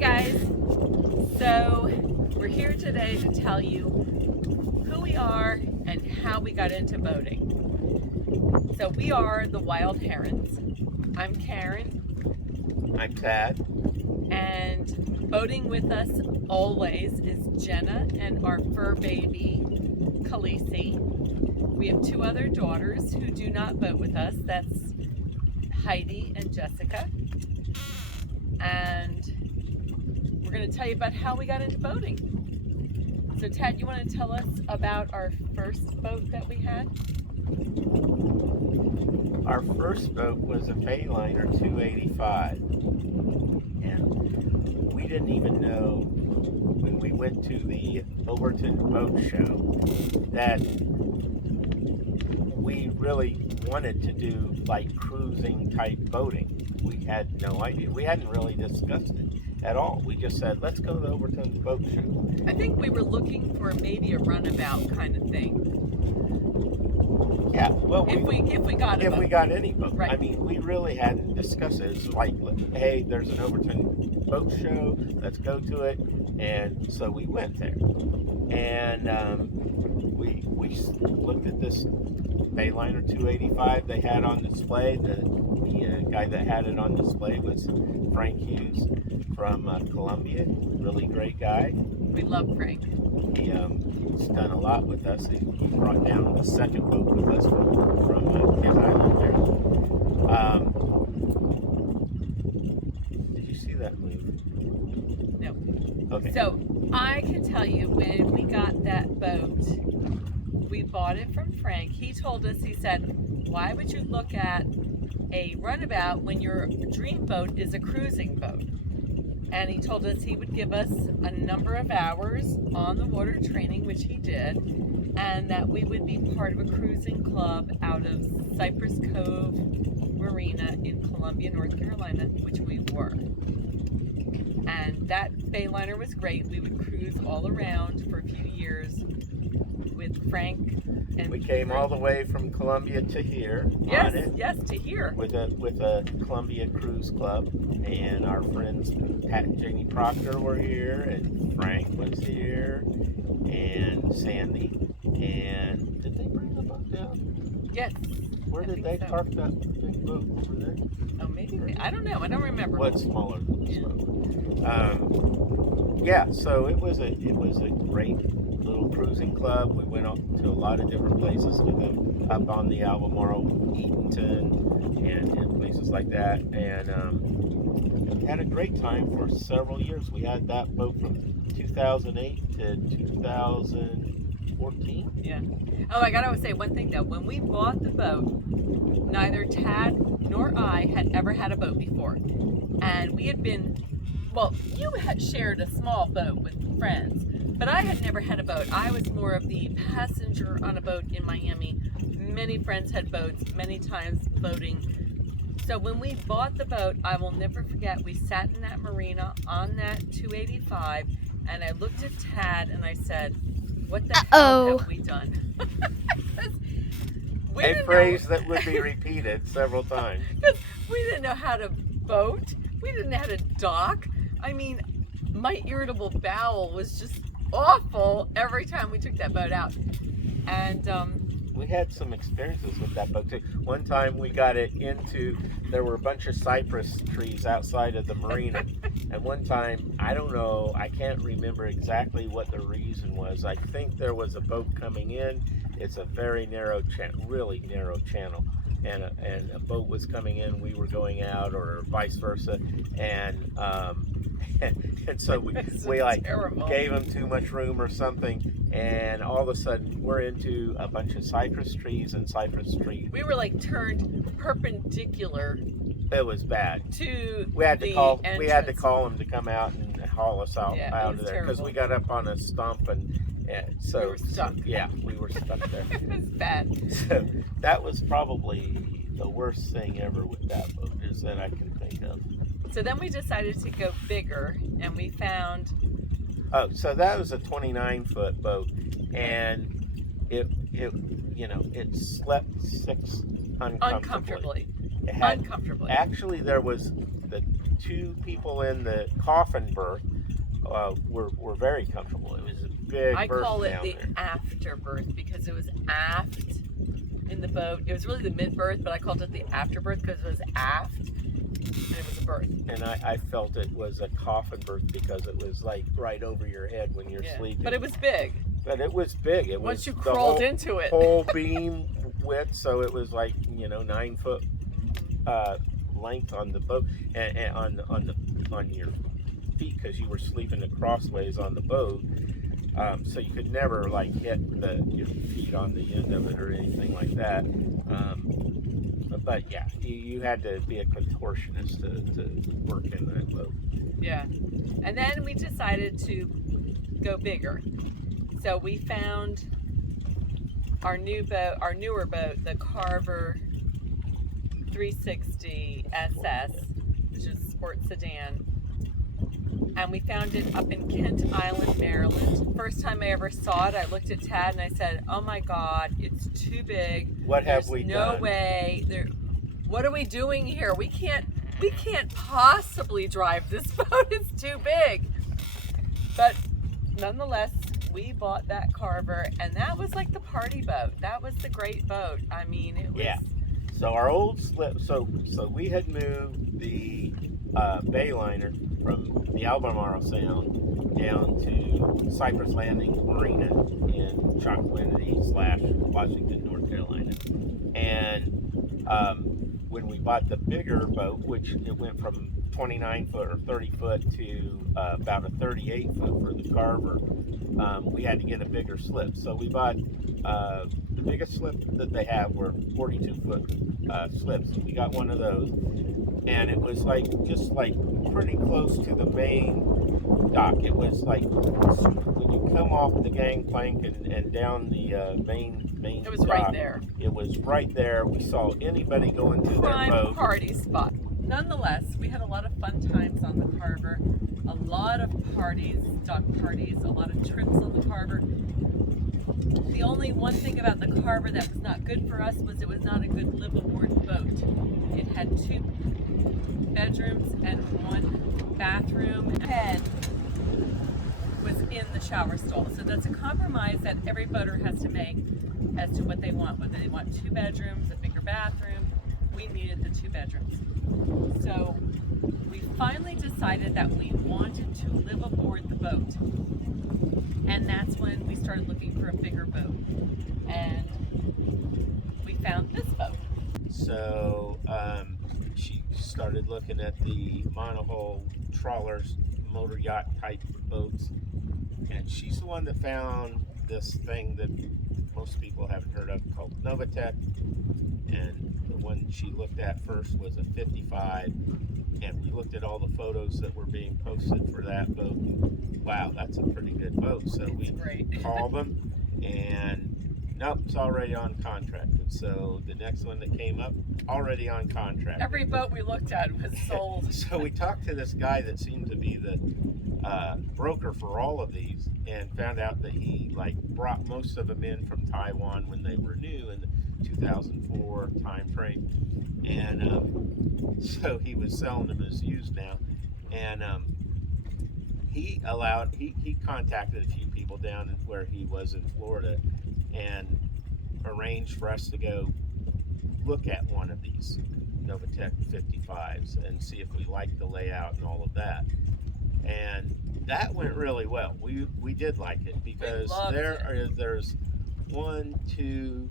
guys, so we're here today to tell you who we are and how we got into boating. So we are the Wild Herrons. I'm Karen. I'm Tad. And boating with us always is Jenna and our fur baby, Khaleesi. We have two other daughters who do not boat with us. That's Heidi and Jessica. And we're going to tell you about how we got into boating. So Tad, you want to tell us about our first boat that we had? Our first boat was a Bayliner 285. And we didn't even know when we went to the Overton Boat Show that we really wanted to do like cruising type boating. We had no idea. We hadn't really discussed it at all. We just said, let's go to the Overton Boat Show. I think we were looking for maybe a runabout kind of thing. Yeah, well, if we got if we got any boat. Right. I mean, we really hadn't discussed it. It's like, hey, there's an Overton Boat Show. Let's go to it. And so we went there. And we looked at this Bayliner 285 they had on display. The guy that had it on display was Frank Hughes from Columbia. Really great guy. We love Frank. He's done a lot with us. He brought down the second boat with us from Kent Island there. Did you see that move? No. Okay. So I can tell you when we got that boat, we bought it from Frank. He told us, he said, why would you look at a runabout when your dream boat is a cruising boat? And he told us he would give us a number of hours on the water training, which he did, and that we would be part of a cruising club out of Cypress Cove Marina in Columbia, North Carolina, which we were. And that Bayliner was great. We would cruise all around for a few years with Frank. And we came all the way from Columbia to here. Yes, on it, yes, to here. With a Columbia Cruise Club, and our friends Pat and Janie Proctor were here, and Frank was here, and Sandy. And did they bring the boat down? Yes. Where did they park that big boat over there? Oh, maybe I don't know. I don't remember. What's smaller than this boat? Yeah. So it was a great little cruising club. We went up to a lot of different places with them, up on the Albemarle, Eatonton, and places like that, and had a great time for several years. We had that boat from 2008 to 2014. Yeah. Oh, I gotta say one thing though. When we bought the boat, neither Tad nor I had ever had a boat before, and we had been. Well, you had shared a small boat with friends, but I had never had a boat. I was more of the passenger on a boat in Miami. Many friends had boats, many times boating. So when we bought the boat, I will never forget, we sat in that marina on that 285, and I looked at Tad and I said, what the hell have we done? A phrase that would be repeated several times. Because we didn't know how to boat. We didn't know how to dock. I mean, my irritable bowel was just awful every time we took that boat out. And we had some experiences with that boat too. One time we got it there were a bunch of cypress trees outside of the marina. And one time, I don't know, I can't remember exactly what the reason was. I think there was a boat coming in. It's a very narrow channel, really narrow channel. And a boat was coming in, we were going out, or vice versa, and so we like terrible. Gave them too much room or something, and all of a sudden we're into a bunch of cypress trees and cypress trees. We were like turned perpendicular. It was bad. We had to call them to come out and haul us out of there because we got up on a stump and so we were stuck. Yeah, we were stuck there. It was bad. So that was probably the worst thing ever with that boat, is that I can think of. So then we decided to go bigger, and we found. Oh, so that was a 29-foot boat, and it slept uncomfortably. Uncomfortably. Actually, there was the two people in the coffin berth were very comfortable. It was a big I berth call it down the there. after berth because it was aft in the boat. It was really the mid berth, but I called it the after berth because it was aft and it was a berth. And I felt it was a coffin berth because it was like right over your head when you're sleeping. But it was big. But it was big. It Once was you the crawled into it. whole beam width, so it was like 9 foot length on the boat and on your feet because you were sleeping crossways on the boat. So you could never like hit your feet on the end of it or anything like that. But yeah, you had to be a contortionist to work in that boat. Yeah. And then we decided to go bigger. So we found our newer boat, the Carver 360 SS, which is a sport sedan. And we found it up in Kent Island, Maryland. First time I ever saw it, I looked at Tad and I said, "Oh my God, it's too big. What have we done? No way. What are we doing here? We can't possibly drive this boat. It's too big." But nonetheless, we bought that Carver, and that was like the party boat. That was the great boat. I mean, it was. Yeah. So our old slip. So we had moved the Bayliner from the Albemarle Sound down to Cypress Landing Marina in Chocowinity/Washington, North Carolina. And when we bought the bigger boat, which it went from 29 foot or 30 foot to about a 38 foot for the Carver, we had to get a bigger slip. So we bought the biggest slip that they have were 42 foot slips. We got one of those, and it was just pretty close to the main dock. It was like when you come off the gangplank and down the main It was dock, right there. It was right there. We saw anybody going through their Prime boat. party spot. Nonetheless, we had a lot of fun times on the Carver. A lot of parties, dock parties, a lot of trips on the Carver. The only one thing about the Carver that was not good for us was it was not a good live-aboard boat. It had 2 bedrooms and 1 bathroom. Head was in the shower stall. So that's a compromise that every boater has to make as to what they want. Whether they want 2 bedrooms, a bigger bathroom. We needed the 2 bedrooms. So we finally decided that we wanted to live aboard the boat. And that's when we started looking for a bigger boat. And we found this boat. So she started looking at the monohull trawlers, motor yacht type boats, and she's the one that found this thing that most people haven't heard of called Novatech. And the one she looked at first was a 55, and we looked at all the photos that were being posted for that boat. And, wow, that's a pretty good boat. So we called them, and nope, it's already on contract. And so the next one that came up, already on contract. Every boat we looked at was sold. So we talked to this guy that seemed to be the broker for all of these, and found out that he brought most of them in from Taiwan when they were new in the 2004 time frame, and so he was selling them as used now, and he contacted a few people down where he was in Florida and arranged for us to go look at one of these Novatech 55s and see if we liked the layout and all of that. And that went really well. We did like it because there's 1, 2,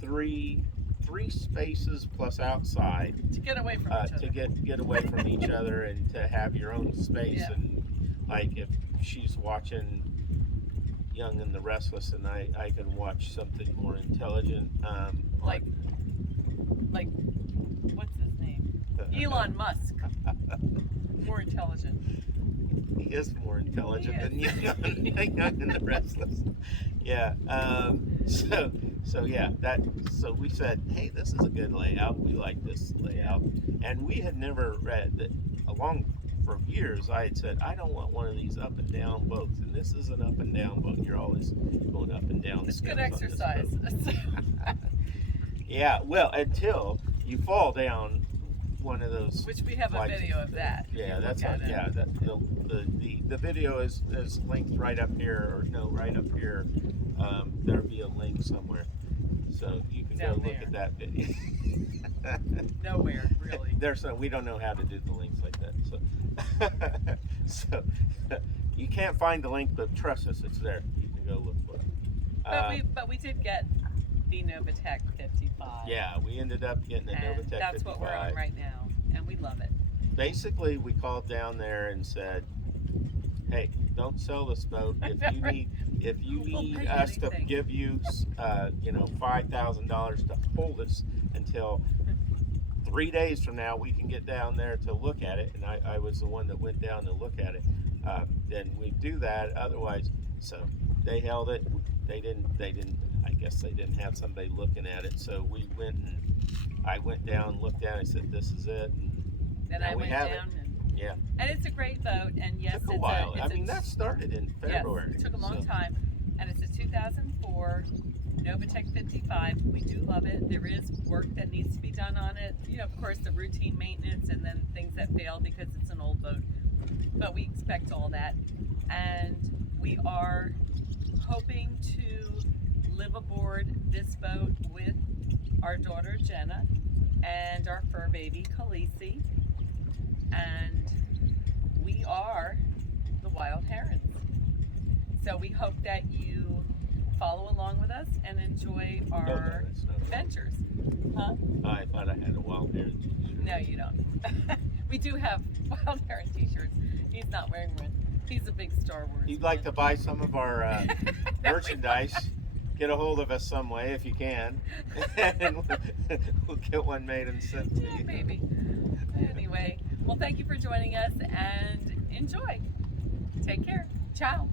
3 spaces plus outside to get away from each other. To get away from each other and to have your own space. Yeah. And if she's watching Young and the Restless, and I can watch something more intelligent. Like what's his name? Elon Musk. More intelligent. He is more intelligent than Young and the Restless. Yeah. So we said, hey, this is a good layout. We like this layout, and we had never read that. For years, I had said, I don't want one of these up and down boats, and this is an up and down boat. You're always going up and down. It's good exercise. Yeah, well, until you fall down one of those. Which we have a flights. video of that. Yeah, that's Look at it. yeah. The video is linked right up here, or no, right up here. There'll be a link somewhere, so you can Down go look at that video. Nowhere, really. We don't know how to do the links like that, so you can't find the link, but trust us, it's there. You can go look for it. But we did get the Novatech 55. Yeah, we ended up getting a And Novatech 55. that's what we're on right now, and we love it. Basically, we called down there and said, "Hey, don't sell this boat. If you need us to give you, $5,000 to hold us until 3 days from now, we can get down there to look at it." And I was the one that went down to look at it. Then we do that. Otherwise, so they held it. They didn't. I guess they didn't have somebody looking at it. So I went down, looked at it. I said, "This is it." Then I went down. Yeah. And it's a great boat, and yes, It took a while. That started in February. Yes, it took a long time, and it's a 2004 Novatech 55. We do love it. There is work that needs to be done on it. Of course, the routine maintenance, and then things that fail because it's an old boat. But we expect all that, and we are hoping to live aboard this boat with our daughter Jenna and our fur baby Khaleesi. And we are the Wild Herrons. So we hope that you follow along with us and enjoy our adventures. Huh? I thought I had a Wild Heron t-shirt. No, you don't. We do have Wild Heron t-shirts. He's not wearing one. He's a big Star Wars. You'd like to buy some of our merchandise, get a hold of us some way if you can, and we'll get one made and sent to you. Maybe. Anyway, well, thank you for joining us, and enjoy. Take care. Ciao.